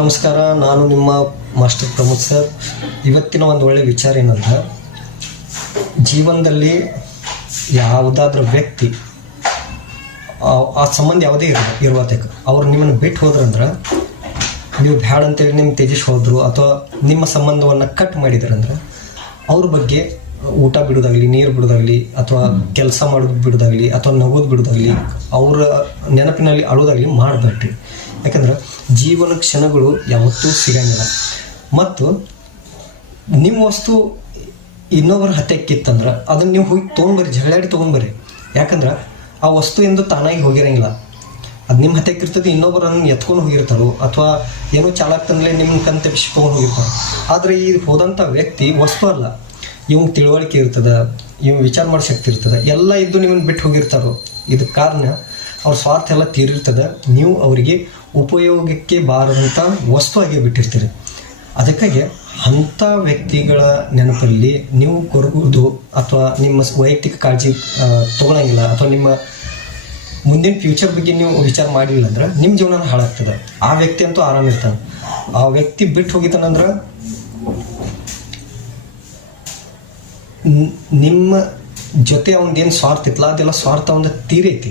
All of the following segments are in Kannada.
ನಮಸ್ಕಾರ. ನಾನು ನಿಮ್ಮ ಮಾಸ್ಟರ್ ಪ್ರಮೋದ್ ಸರ್. ಇವತ್ತಿನ ಒಂದು ಒಳ್ಳೆಯ ವಿಚಾರ ಏನಂದ್ರೆ, ಜೀವನದಲ್ಲಿ ಯಾವುದಾದ್ರೂ ವ್ಯಕ್ತಿ ಆ ಸಂಬಂಧ ಯಾವುದೇ ಇರುವತಕ್ಕ ಅವ್ರು ನಿಮ್ಮನ್ನು ಬಿಟ್ಟು ಹೋದ್ರಂದ್ರೆ, ನೀವು ಬ್ಯಾಡ ಅಂತೇಳಿ ನಿಮ್ಮ ತ್ಯಜಿಸಿ ಹೋದ್ರು ಅಥವಾ ನಿಮ್ಮ ಸಂಬಂಧವನ್ನು ಕಟ್ ಮಾಡಿದ್ರಂದ್ರೆ, ಅವ್ರ ಬಗ್ಗೆ ಊಟ ಬಿಡೋದಾಗಲಿ, ನೀರು ಬಿಡೋದಾಗಲಿ, ಅಥವಾ ಕೆಲಸ ಮಾಡೋದು ಬಿಡೋದಾಗಲಿ, ಅಥವಾ ನಗೋದು ಬಿಡೋದಾಗಲಿ, ಅವರ ನೆನಪಿನಲ್ಲಿ ಅಳೋದಾಗಲಿ ಮಾಡಬೇಡ್ರಿ. ಯಾಕಂದ್ರೆ ಜೀವನ ಕ್ಷಣಗಳು ಯಾವತ್ತೂ ಸಿಗಂಗಿಲ್ಲ. ಮತ್ತು ನಿಮ್ಮ ವಸ್ತು ಇನ್ನೊಬ್ಬರ ಹತ್ಯಕ್ಕಿತ್ತಂದ್ರೆ ಅದನ್ನು ನೀವು ಹೋಗಿ ತೊಗೊಂಡ್ಬರ್ರಿ, ಜಗಳಾಡಿ ತೊಗೊಂಡ್ಬರ್ರಿ. ಯಾಕಂದ್ರೆ ಆ ವಸ್ತು ಎಂದು ತಾನಾಗಿ ಹೋಗಿರಂಗಿಲ್ಲ. ಅದು ನಿಮ್ಮ ಹತ್ಯಕ್ಕಿರ್ತದೆ, ಇನ್ನೊಬ್ಬರನ್ನು ಎತ್ಕೊಂಡು ಹೋಗಿರ್ತಾರೋ ಅಥವಾ ಏನೋ ಚಾಲಾಕ್ತಂದ್ರೆ ನಿಮ್ಮನ್ನು ಕಣ್ ತಪ್ಪಿಸಿ ತೊಗೊಂಡು ಹೋಗಿರ್ತಾರೆ. ಆದರೆ ಈ ಹೋದಂಥ ವ್ಯಕ್ತಿ ವಸ್ತು ಅಲ್ಲ, ಇವಂಗೆ ತಿಳುವಳಿಕೆ ಇರ್ತದೆ, ಇವ್ ವಿಚಾರ ಮಾಡೋ ಶಕ್ತಿ ಇರ್ತದೆ, ಎಲ್ಲ ಇದ್ದು ನಿಮ್ಮನ್ನು ಬಿಟ್ಟು ಹೋಗಿರ್ತಾರೋ. ಇದಕ್ಕೆ ಕಾರಣ ಅವ್ರ ಸ್ವಾರ್ಥ ಎಲ್ಲ ತೀರಿರ್ತದೆ. ನೀವು ಅವರಿಗೆ ಉಪಯೋಗಕ್ಕೆ ಬಾರದಂಥ ವಸ್ತು ಆಗಿ ಬಿಟ್ಟಿರ್ತೀರಿ. ಅದಕ್ಕಾಗಿ ಅಂಥ ವ್ಯಕ್ತಿಗಳ ನೆನಪಲ್ಲಿ ನೀವು ಕೊರಗುವುದು ಅಥವಾ ನಿಮ್ಮ ವೈಯಕ್ತಿಕ ಕಾಳಜಿ ತೊಗೊಳಂಗಿಲ್ಲ, ಅಥವಾ ನಿಮ್ಮ ಮುಂದಿನ ಫ್ಯೂಚರ್ ಬಗ್ಗೆ ನೀವು ವಿಚಾರ ಮಾಡಿಲ್ಲ ಅಂದ್ರೆ ನಿಮ್ಮ ಜೀವನ ಹಾಳಾಗ್ತದೆ. ಆ ವ್ಯಕ್ತಿ ಅಂತೂ ಆರಾಮಿರ್ತಾನೆ. ಆ ವ್ಯಕ್ತಿ ಬಿಟ್ಟು ಹೋಗಿತಾನಂದ್ರೆ ನಿಮ್ಮ ಜೊತೆ ಅವನದೇನು ಸ್ವಾರ್ಥ ಇತ್ತಲ್ಲ, ಅದೆಲ್ಲ ಸ್ವಾರ್ಥ ಒಂದು ತೀರೈತಿ.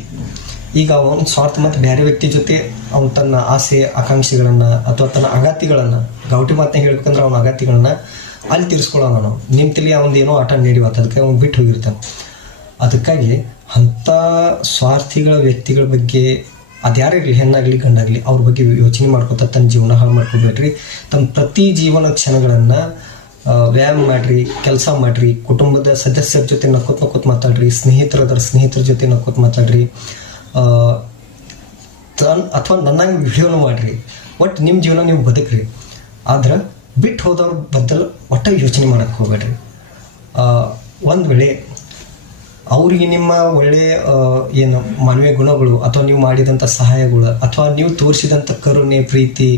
ಈಗ ಅವನ ಸ್ವಾರ್ಥ ಮತ್ತು ಬೇರೆ ವ್ಯಕ್ತಿ ಜೊತೆ ಅವನು ತನ್ನ ಆಸೆ ಆಕಾಂಕ್ಷೆಗಳನ್ನು ಅಥವಾ ತನ್ನ ಅಗತ್ಯಗಳನ್ನು, ಗೌಟಿ ಮಾತನ್ನ ಹೇಳ್ಬೇಕಂದ್ರೆ ಅವನ ಅಗತ್ಯಗಳನ್ನ ಅಲ್ಲಿ ತೀರಿಸ್ಕೊಳ್ಳೋಣ. ನಾವು ನಿಮ್ಮ ತಲೆ ಅವನದೇನೋ ಆಟ ನಡೆಯುವತ್ತ, ಅದಕ್ಕೆ ಅವ್ನು ಬಿಟ್ಟು ಹೋಗಿರ್ತಾನೆ. ಅದಕ್ಕಾಗಿ ಅಂಥ ಸ್ವಾರ್ಥಿಗಳ ವ್ಯಕ್ತಿಗಳ ಬಗ್ಗೆ ಅದ್ಯಾರೇ ಇರಲಿ, ಹೆಣ್ಣಾಗಲಿ ಗಂಡಾಗಲಿ, ಅವ್ರ ಬಗ್ಗೆ ಯೋಚನೆ ಮಾಡ್ಕೊತ ತನ್ನ ಜೀವನ ಹಾಳು ಮಾಡ್ಕೊಬೇಡ್ರಿ. ತಮ್ಮ ಪ್ರತಿ ಜೀವನ ಕ್ಷಣಗಳನ್ನು ವ್ಯಾಯಾಮ ಮಾಡಿರಿ, ಕೆಲಸ ಮಾಡಿರಿ, ಕುಟುಂಬದ ಸದಸ್ಯರ ಜೊತೆ ನಕ್ಕೋತ್ ಮಾತಾಡ್ರಿ, ಸ್ನೇಹಿತರ ಜೊತೆ ನಕ್ಕೋತ್ ಮಾತಾಡ್ರಿ, ಅಥವಾ ನನ್ನಾಗಿ ವಿಡಿಯೋನು ಮಾಡಿರಿ. ಒಟ್ಟು ನಿಮ್ಮ ಜೀವನ ನೀವು ಬದುಕ್ರಿ. ಆದ್ರೆ ಬಿಟ್ಟು ಹೋದವ್ರ ಬದಲು ಒಟ್ಟಾಗಿ ಯೋಚನೆ ಮಾಡೋಕ್ಕೆ ಹೋಗ್ಬೇಡ್ರಿ. ಒಂದು ವೇಳೆ ಅವರಿಗೆ ನಿಮ್ಮ ಒಳ್ಳೆಯ ಏನು ಮಾನವೀಯ ಗುಣಗಳು ಅಥವಾ ನೀವು ಮಾಡಿದಂಥ ಸಹಾಯಗಳು ಅಥವಾ ನೀವು ತೋರಿಸಿದಂಥ ಕರುಣೆ, ಪ್ರೀತಿ,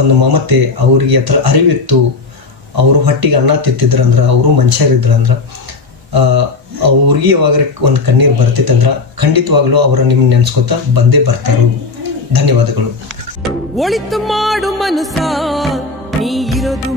ಒಂದು ಮಮತೆ ಅವರಿಗೆ ಅದರ ಅರಿವಿತ್ತು, ಅವರು ಹೊಟ್ಟಿಗೆ ಅನ್ನ ತಿಂತಿದ್ರಂದ್ರೆ, ಅವರು ಮನುಷ್ಯರಿದ್ರಂದ್ರೆ, ಅವ್ರಿಗೆ ಯಾವಾಗ ಒಂದು ಕಣ್ಣೀರು ಬರ್ತಿತ್ತಂದ್ರೆ ಖಂಡಿತವಾಗ್ಲೂ ಅವರ ನಿಮ್ಮ ನೆನೆಸ್ಕೊತ ಬಂದೇ ಬರ್ತಾರು. ಧನ್ಯವಾದಗಳು. ಒಳಿತು ಮಾಡು ಮನಸ, ನೀ ಇರೋದು